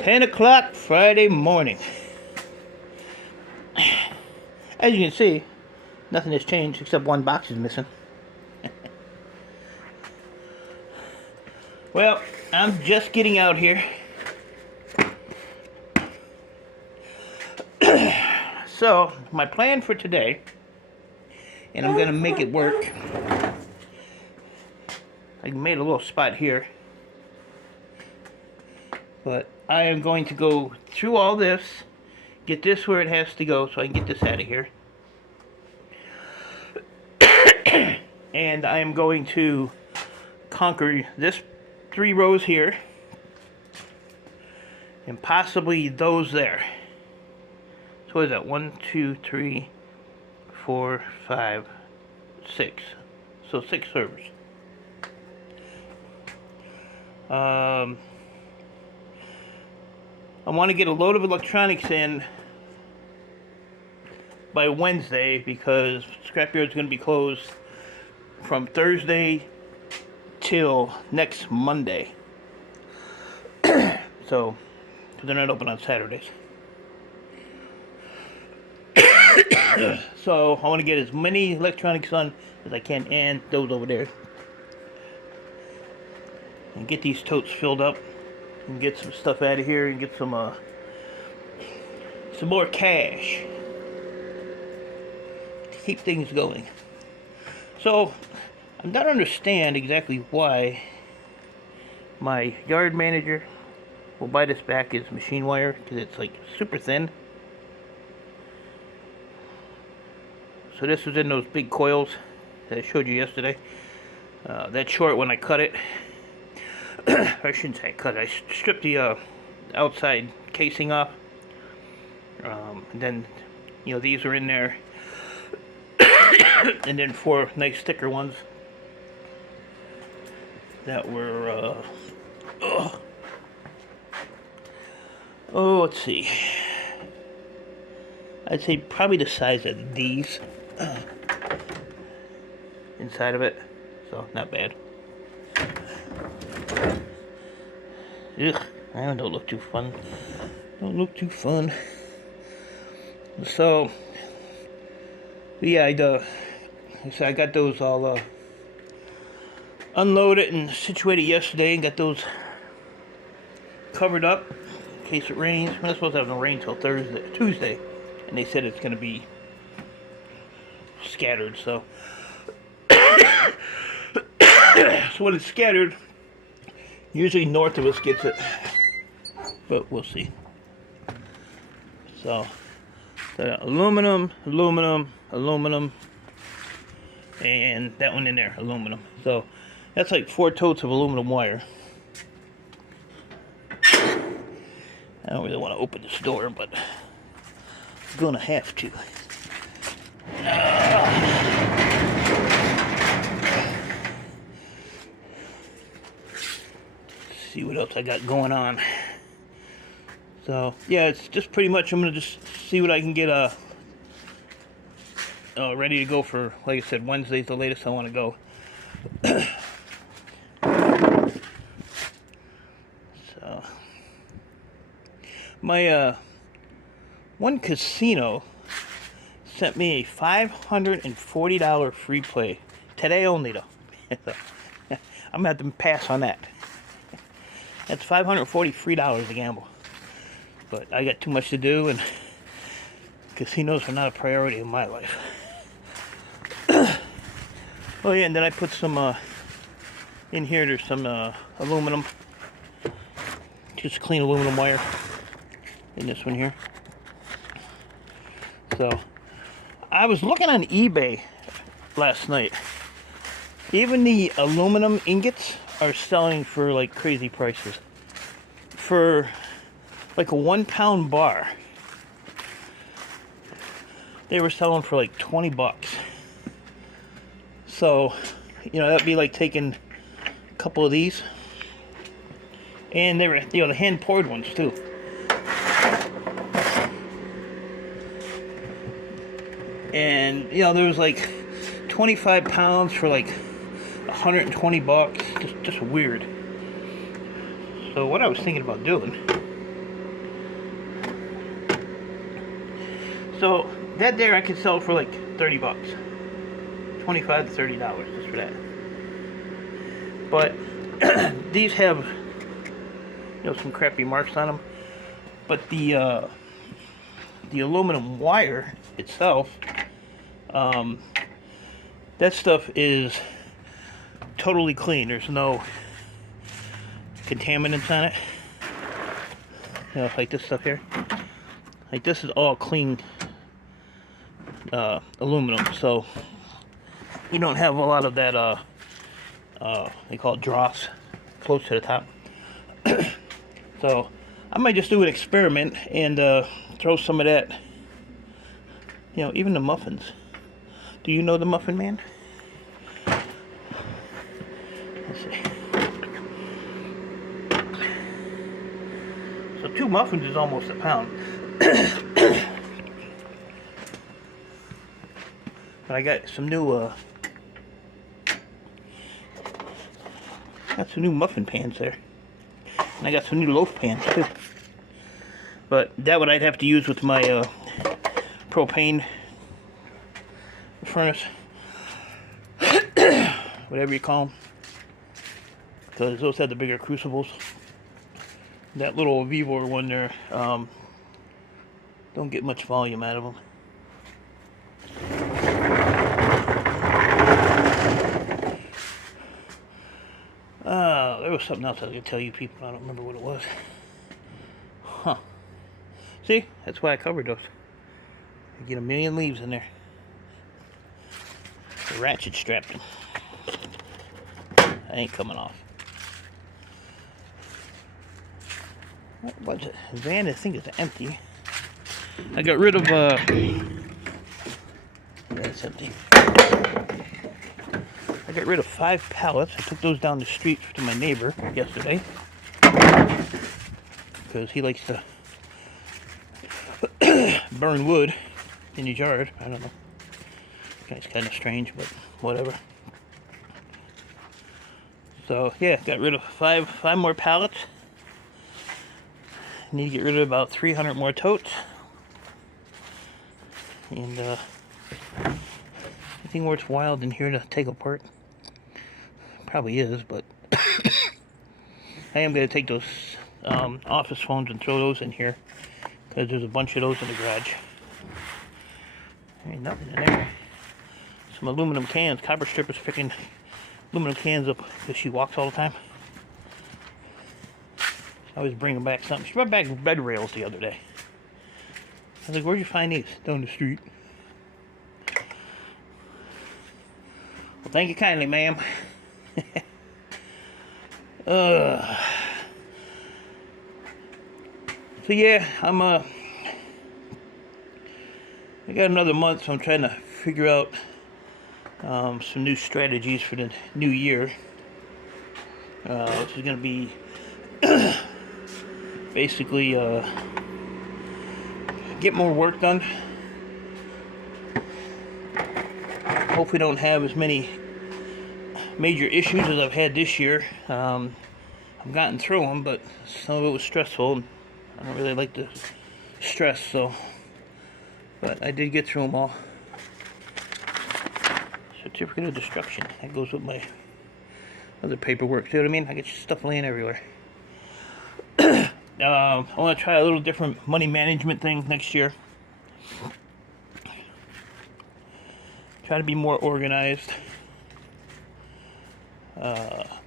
10 o'clock Friday morning. As you can see, nothing has changed except one box is missing. Well, I'm just getting out here. So, my plan for today, and I'm going to make it work. I made a little spot here. But I am going to go through all this, get this where it has to go so I can get this out of here. And I am going to conquer this 3 rows here and possibly those there. So what is that? 1, 2, 3, 4, 5, 6. So 6 servers. I want to get a load of electronics in by Wednesday because Scrapyard's going to be closed from Thursday till next Monday. So, because they're not open on Saturdays. So, I want to get as many electronics on as I can, and those over there. And get these totes filled up. And get some stuff out of here and get some more cash to keep things going. So, I don't understand exactly why my yard manager will buy this back as machine wire, because it's like super thin. So this was in those big coils that I showed you yesterday. That short when I cut it. I shouldn't say I cut it. I stripped the outside casing off. And then, you know, these are in there. And then 4 nice thicker ones that were, let's see. I'd say probably the size of these inside of it. So, not bad. Ugh, that don't look too fun. Don't look too fun. So, yeah, I got those all unloaded and situated yesterday, and got those covered up in case it rains. We're not supposed to have no rain till Tuesday, and they said it's going to be scattered. So, so when it's scattered, usually north of us gets it, but we'll see. So aluminum, and that one in there, aluminum. So that's like 4 totes of aluminum wire. I don't really want to open this door, but I'm gonna have to. See what else I got going on. So yeah, it's just pretty much, I'm gonna just see what I can get ready to go for, like I said, Wednesday's the latest I want to go. So my one casino sent me a $540 free play today only though. I'm gonna have to pass on that. That's $540 free dollars to gamble. But I got too much to do, and casinos are not a priority in my life. Oh yeah, and then I put some in here. There's some aluminum, just clean aluminum wire in this one here. So I was looking on eBay last night. Even the aluminum ingots are selling for like crazy prices. For like a 1-pound bar, they were selling for like $20. So, you know, that'd be like taking a couple of these, and they were, you know, the hand poured ones too. And you know, there was like 25 pounds for like $120. Just weird. So what I was thinking about doing So that there I could sell for like 30 bucks. $25 to $30 just for that. But these have, some crappy marks on them. But the aluminum wire itself, that stuff is totally clean. There's no contaminants on it. Like this stuff here. Like this is all clean aluminum, so you don't have a lot of that they call it dross close to the top. So I might just do an experiment and throw some of that, even the muffins. Do you know the Muffin Man? Let's see. So 2 muffins is almost a pound. But I got some new muffin pans there. And I got some new loaf pans too. But that one I'd have to use with my propane furnace. Whatever you call them. Because those have the bigger crucibles. That little Vevor one there, don't get much volume out of them. There was something else I was going to tell you people. I don't remember what it was. Huh. See? That's why I covered those. You get a million leaves in there. The ratchet strapped them. That ain't coming off. What was it? The van, I think, is empty. I got rid of, that's empty. I got rid of 5 pallets. I took those down the street to my neighbor yesterday. Because he likes to burn wood in his yard. I don't know. It's kind of strange, but whatever. So, yeah, got rid of 5 more pallets. Need to get rid of about 300 more totes. And, anything worthwhile in here to take apart? Probably is, but I am going to take those office phones and throw those in here. Because there's a bunch of those in the garage. There ain't nothing in there. Some aluminum cans. Copper Stripper's picking aluminum cans up because she walks all the time. I always bring them back something. She brought back bed rails the other day. I was like, where'd you find these? Down the street. Well, thank you kindly, ma'am. So yeah, I got another month, so I'm trying to figure out some new strategies for the new year. Which is going to be basically get more work done. Hopefully don't have as many major issues as I've had this year. I've gotten through them, but some of it was stressful, and I don't really like the stress, so, but I did get through them all. Certificate of destruction, that goes with my other paperwork, see what I mean? I get stuff laying everywhere. I want to try a little different money management thing next year. Try to be more organized.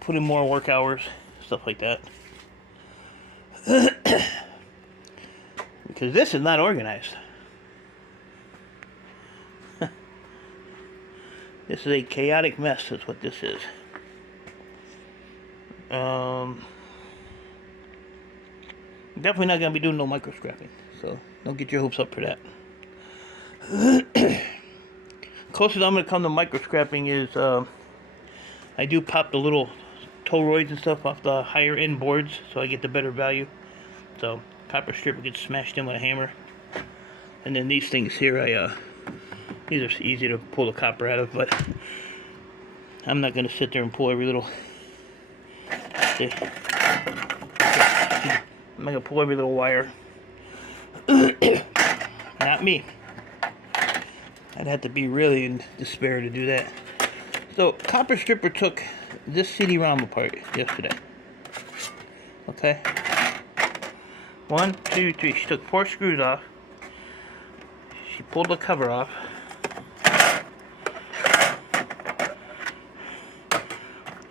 Put in more work hours, stuff like that. Because this is not organized. This is a chaotic mess, is what this is. Definitely not going to be doing no microscrapping, so don't get your hopes up for that. Closest I'm going to come to microscrapping is I do pop the little Toroids and stuff off the higher end boards, so I get the better value. So copper strip gets smashed in with a hammer, and then these things here, these are easy to pull the copper out of, but I'm not going to sit there and pull every little. See? I'm not going to pull every little wire. Not me. I'd have to be really in despair to do that. So, Copper Stripper took this CD-ROM apart yesterday. Okay? 1, 2, 3. She took 4 screws off. She pulled the cover off.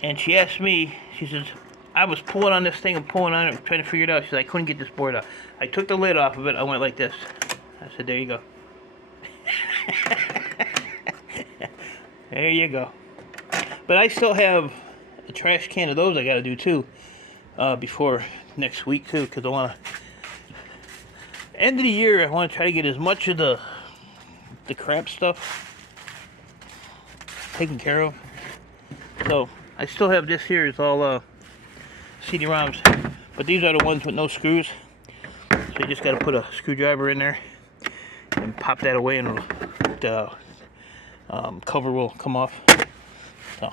And she asked me, she says, I was pulling on this thing and pulling on it, trying to figure it out. She said, I couldn't get this board out. I took the lid off of it. I went like this. I said, there you go. There you go. But I still have a trash can of those I got to do too before next week too, because I want to. End of the year, I want to try to get as much of the crap stuff taken care of. So I still have this here. It's all CD-ROMs, but these are the ones with no screws. So you just got to put a screwdriver in there and pop that away, and the cover will come off. So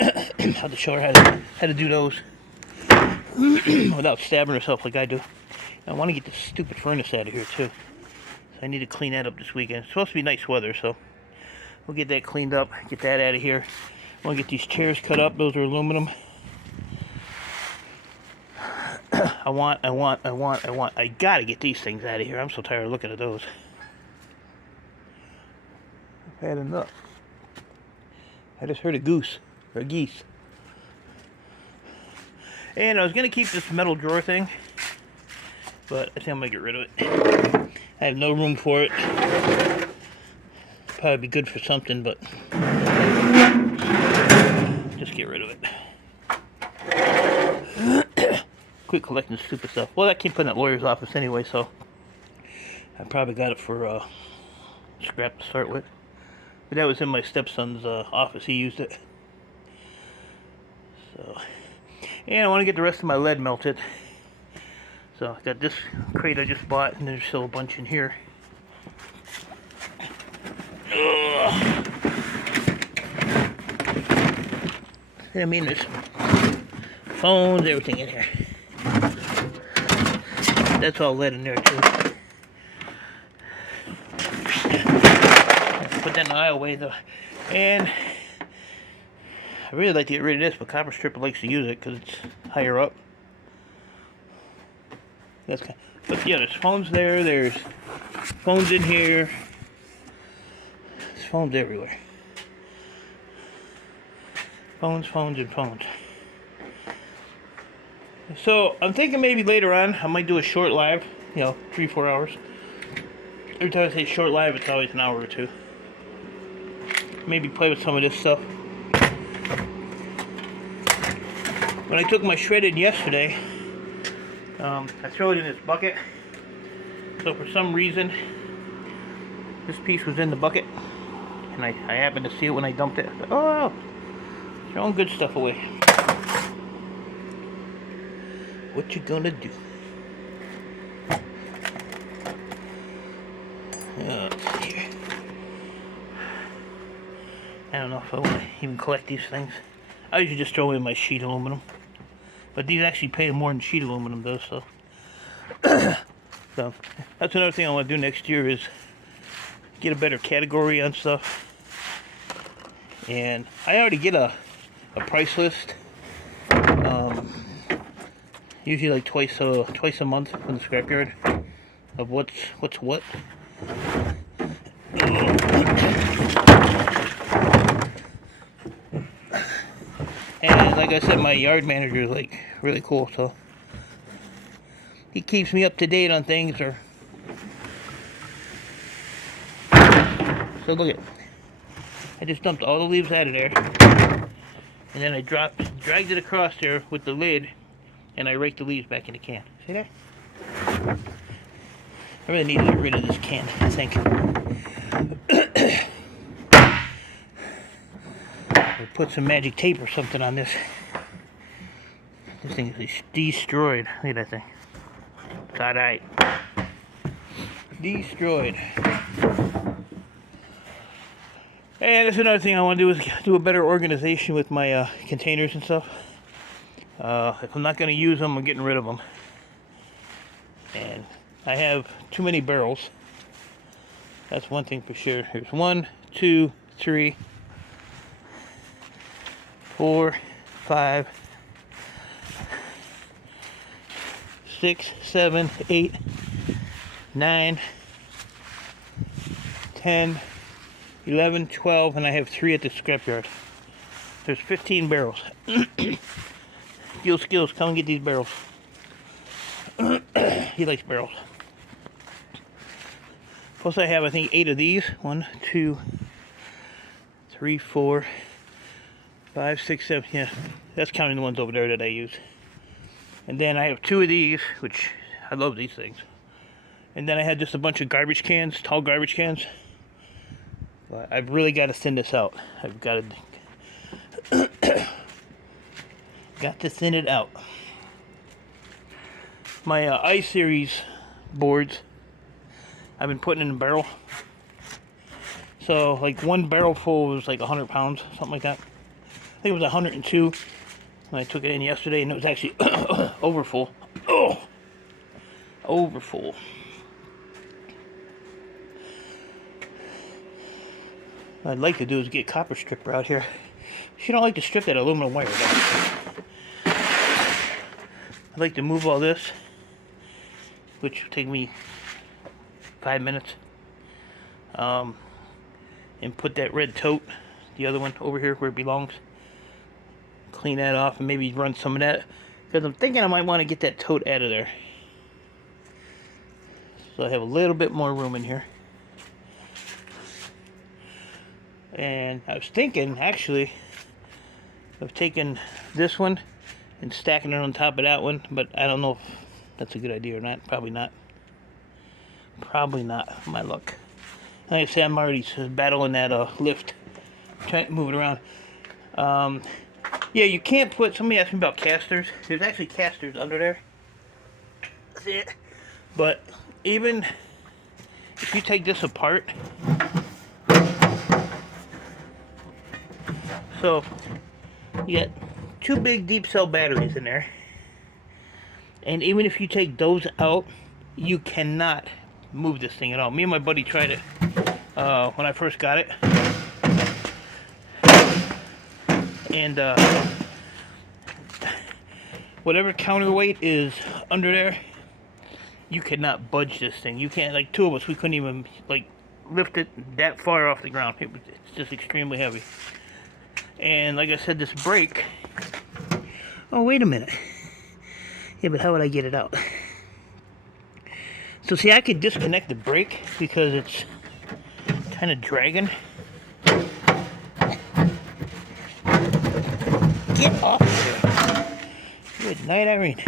I have to show her how to do those without stabbing herself like I do. I want to get this stupid furnace out of here too. So I need to clean that up this weekend. It's supposed to be nice weather, so we'll get that cleaned up, get that out of here. I want to get these chairs cut up. Those are aluminum. I gotta get these things out of here. I'm so tired of looking at those. I've had enough. I just heard a goose, or a geese. And I was gonna keep this metal drawer thing, but I think I'm gonna get rid of it. I have no room for it. Probably be good for something, but just get rid of it. Quit collecting stupid stuff. Well, I can't put in that lawyer's office anyway, so I probably got it for scrap to start with. But that was in my stepson's office. He used it. So, and I want to get the rest of my lead melted. So I got this crate I just bought, and there's still a bunch in here. Ugh. I mean, there's phones, everything in here. That's all lead in there too. Put that in the aisleway though. And I really like to get rid of this, but Copper Stripper likes to use it because it's higher up. That's kind of, but yeah, there's phones there. There's phones in here. There's phones everywhere. Phones, and phones. So I'm thinking maybe later on I might do a short live, 3-4 hours. Every time I say short live, it's always an hour or two. Maybe play with some of this stuff. When I took my shredded yesterday, I threw it in this bucket. So for some reason, this piece was in the bucket, and I happened to see it when I dumped it. I thought, oh, throwing good stuff away. What you gonna do? Let's see here. I don't know if I want to even collect these things. I usually just throw in my sheet aluminum, but these actually pay more than sheet aluminum does. So, so that's another thing I want to do next year is get a better category on stuff. And I already get a price list. Usually like twice a month from the scrapyard of what's what. And like I said, my yard manager is like really cool, so he keeps me up to date on things. So look at, I just dumped all the leaves out of there, and then I dragged it across there with the lid, and I raked the leaves back in the can. See that? I really need to get rid of this can, I think. Or put some magic tape or something on this. This thing is destroyed. Look at that thing. It's alright. Destroyed. And that's another thing I want to do is do a better organization with my containers and stuff. If I'm not going to use them, I'm getting rid of them. And I have too many barrels. That's one thing for sure. There's 1, 2, 3, 4, 5, 6, 7, 8, 9, 10, 11, 12, and I have 3 at the scrapyard. There's 15 barrels. Fuel Skills, come and get these barrels. He likes barrels. Plus I have, I think, 8 of these. 1, 2, 3, 4, 5, 6, 7. Yeah, that's counting the ones over there that I use. And then I have 2 of these, which I love these things. And then I had just a bunch of garbage cans, tall garbage cans. But I've really got to thin this out. I've got to thin it out. My I-Series boards, I've been putting in a barrel. So like one barrel full was like 100 pounds, something like that. I think it was 102 when I took it in yesterday, and it was actually overfull. Oh, overfull. What I'd like to do is get copper stripper out here. She don't like to strip that aluminum wire though. I'd like to move all this, which will take me 5 minutes, and put that red tote, the other one, over here where it belongs. Clean that off and maybe run some of that, because I'm thinking I might want to get that tote out of there. So I have a little bit more room in here. And I was thinking, actually, of taking this one and stacking it on top of that one, but I don't know if that's a good idea or not. Probably not. Probably not, my luck. Like I said, I'm already battling that lift, trying to move it around. Yeah, you can't put, somebody asked me about casters. There's actually casters under there. See it? But even if you take this apart, so you got 2 big deep cell batteries in there, and even if you take those out, you cannot move this thing at all. Me and my buddy tried it when I first got it, and whatever counterweight is under there, you cannot budge this thing. You can't, like 2 of us, we couldn't even like lift it that far off the ground. It's just extremely heavy. And like I said, this brake, oh wait a minute, yeah, but how would I get it out? So see, I could disconnect the brake because it's kind of dragging. Get off there. Good night, Irene.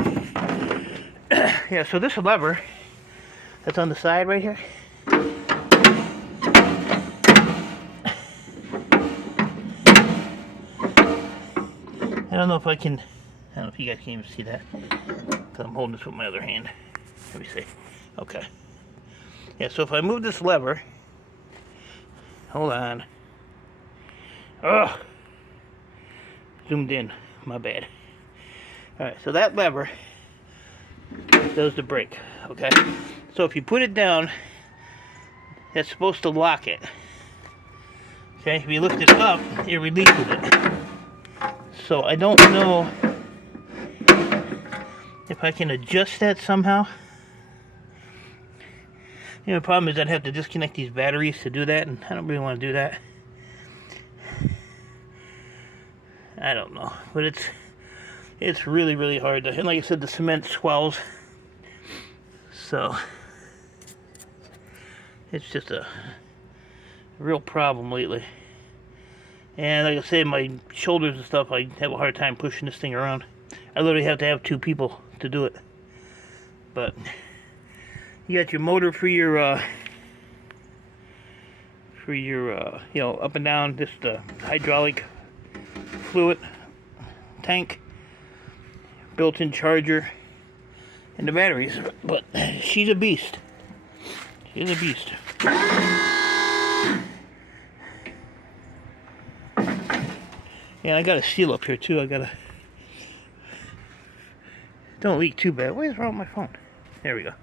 Yeah, so this lever that's on the side right here, I don't know if I can, I don't know if you guys can even see that, because I'm holding this with my other hand. Let me see. Okay. Yeah, so if I move this lever, hold on. Ugh. Zoomed in, my bad. Alright, so that lever does the brake, okay? So if you put it down, that's supposed to lock it. Okay, if you lift it up, it releases it. So I don't know if I can adjust that somehow. You know, the problem is I'd have to disconnect these batteries to do that, and I don't really want to do that. I don't know, but it's really, really hard to, and like I said, the cement swells, so it's just a real problem lately. And like I said, my shoulders and stuff, I have a hard time pushing this thing around. I literally have to have 2 people to do it. But you got your motor for your you know, up and down, just hydraulic fluid tank, built-in charger, and the batteries. But she's a beast. She's a beast. Yeah, I got a seal up here too. I gotta, don't leak too bad. What is wrong with my phone? There we go.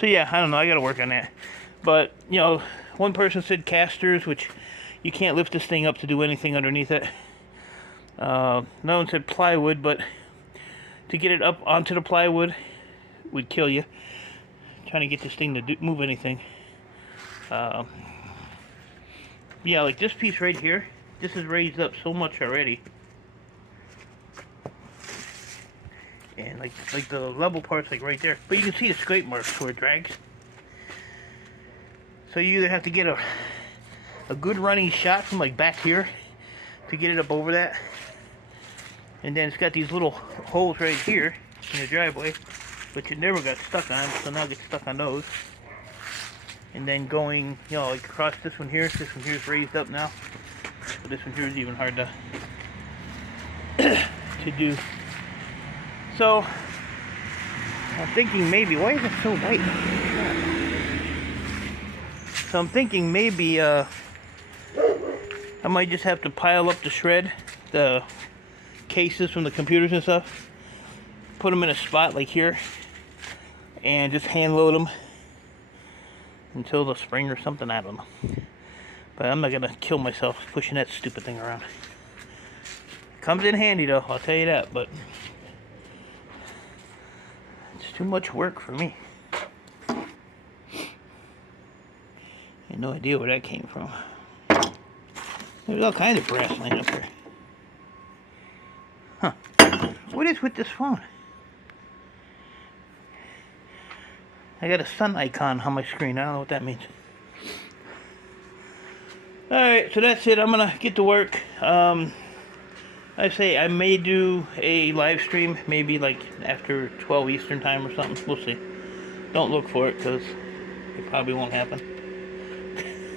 So yeah, I don't know. I got to work on that. But, you know, one person said casters, which you can't lift this thing up to do anything underneath it. No one said plywood, but to get it up onto the plywood would kill you. Trying to get this thing to move anything. Yeah, like this piece right here, this is raised up so much already. And like the level part's like right there. But you can see the scrape marks where it drags. So you either have to get a good running shot from like back here to get it up over that. And then it's got these little holes right here in the driveway, which it never got stuck on, so now it gets stuck on those. And then going, you know, like across this one here is raised up now. But this one here is even hard to to do. So I'm thinking maybe, why is it so light? So I'm thinking maybe I might just have to pile up the shred, the cases from the computers and stuff, put them in a spot like here, and just hand load them until the spring or something, I don't know. But I'm not gonna kill myself pushing that stupid thing around. Comes in handy though, I'll tell you that, but it's too much work for me. I had no idea where that came from. There's all kinds of brass laying up here. Huh. What is with this phone? I got a sun icon on my screen. I don't know what that means. Alright, so that's it. I'm going to get to work. I say I may do a live stream, maybe like after 12 Eastern time or something. We'll see. Don't look for it because it probably won't happen.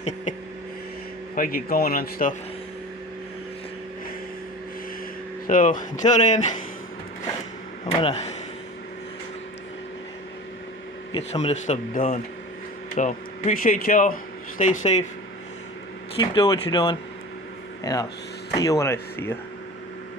If I get going on stuff. So, until then, I'm going to get some of this stuff done. So, appreciate y'all. Stay safe. Keep doing what you're doing. And I'll see you when I see you.